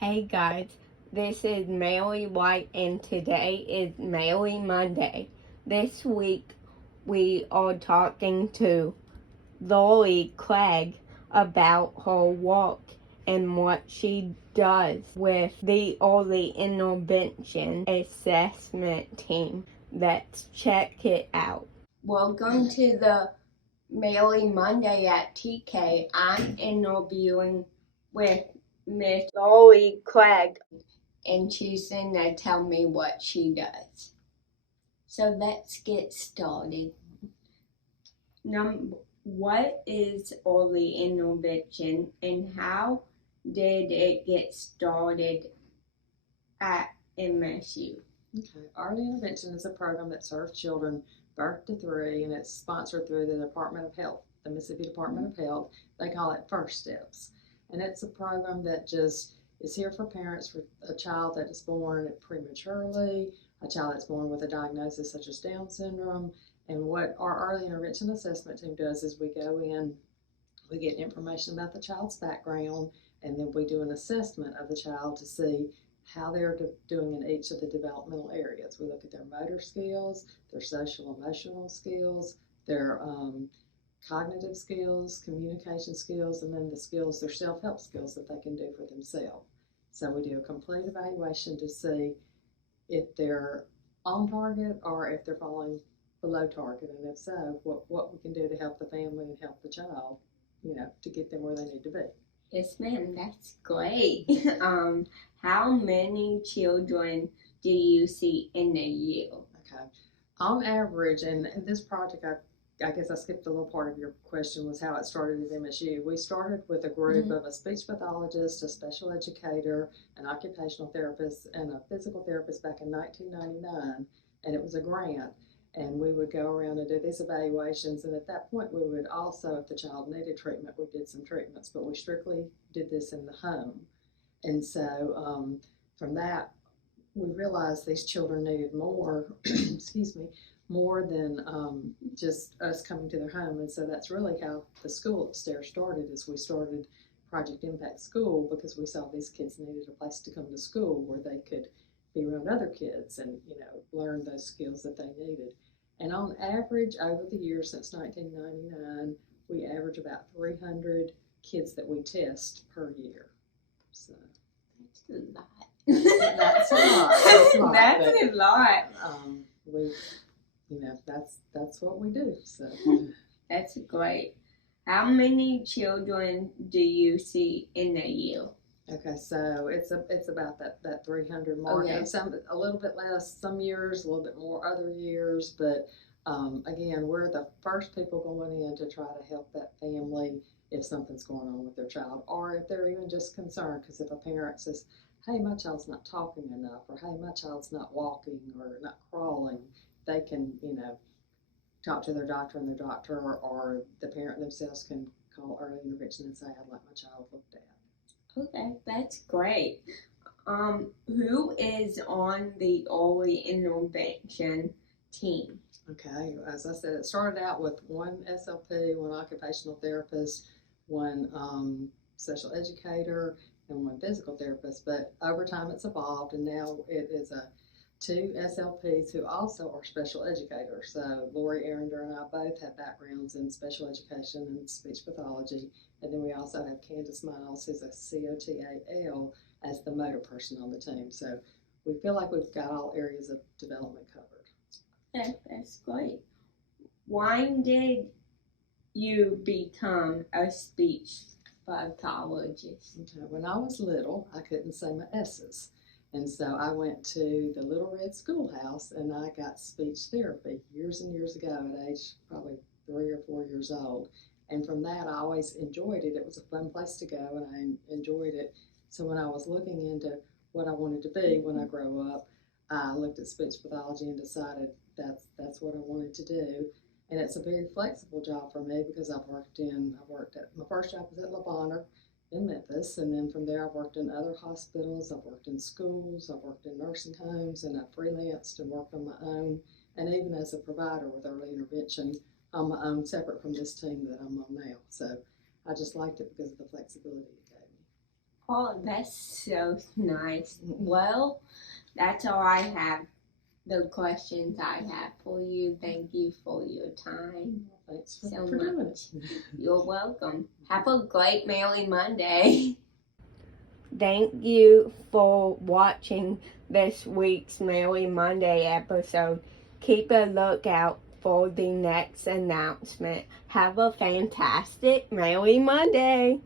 Hey guys, this is Mary White and today is Mary Monday. This week we are talking to Lori Craig about her work and what she does with the early intervention assessment team. Let's check it out. Welcome to the Mary Monday at TK. I'm interviewing with Miss Lori Craig, and she's gonna tell me what she does. So let's get started. What is early intervention and how did it get started at MSU? Okay, early intervention is a program that serves children birth to 3, and it's sponsored through the Department of Health, the Mississippi Department of Health. They call it First Steps, and it's a program that just is here for parents for a child that is born prematurely, a child that's born with a diagnosis such as Down syndrome. And what our early intervention assessment team does is we go in, we get information about the child's background, and then we do an assessment of the child to see how they're doing in each of the developmental areas. We look at their motor skills, their social emotional skills, their cognitive skills, communication skills, and then the skills, their self-help skills that they can do for themselves. So we do a complete evaluation to see if they're on target or if they're falling below target, and if so, what we can do to help the family and help the child, to get them where they need to be. Yes, ma'am, that's great. How many children do you see in a year? Okay. On average, and this project, I guess I skipped a little part of your question, was how it started at MSU. We started with a group of a speech pathologist, a special educator, an occupational therapist, and a physical therapist back in 1999, and it was a grant. And we would go around and do these evaluations, and at that point we would also, if the child needed treatment, we did some treatments, but we strictly did this in the home. And so from that, we realized these children needed more, excuse me, more than just us coming to their home. And so that's really how the school upstairs started, is we started Project Impact School because we saw these kids needed a place to come to school where they could be around other kids and, learn those skills that they needed. And on average, over the years since 1999, we average about 300 kids that we test per year. So that's a lot. That's a lot. That's a lot. That's a lot. We, that's what we do. So that's great. How many children do you see in a year? Okay, so it's about that 300 mark. Okay. And some a little bit less some years, a little bit more other years, but again, we're the first people going in to try to help that family if something's going on with their child, or if they're even just concerned, because if a parent says, hey, my child's not talking enough, or hey, my child's not walking or not crawling, they can, talk to their doctor, and their doctor or the parent themselves can call early intervention and say, I'd like my child looked at. Okay, that's great. Who is on the early intervention team? Okay, as I said, it started out with one SLP, one occupational therapist, one special educator, and one physical therapist. But over time, it's evolved, and now it is two SLPs who also are special educators. So Lori Arender and I both have backgrounds in special education and speech pathology. And then we also have Candace Miles, who's a COTAL, as the motor person on the team. So we feel like we've got all areas of development covered. That's great. Why did you become a speech pathologist? Okay, when I was little, I couldn't say my S's. And so I went to the Little Red Schoolhouse and I got speech therapy years and years ago at age probably 3 or 4 years old. And from that, I always enjoyed it. It was a fun place to go, and I enjoyed it. So when I was looking into what I wanted to be when I grow up, I looked at speech pathology and decided that's what I wanted to do. And it's a very flexible job for me because my first job was at Le Bonheur in Memphis, and then from there I've worked in other hospitals, I've worked in schools, I've worked in nursing homes, and I've freelanced and worked on my own, and even as a provider with early intervention on my own, separate from this team that I'm on now. So I just liked it because of the flexibility it gave me. Oh, that's so nice. Well, that's all I have. The questions I have for you. Thank you for your time. Thanks So for doing much. it. You're welcome. Have a great Merry Monday. Thank you for watching this week's Merry Monday episode. Keep a lookout for the next announcement. Have a fantastic Merry Monday.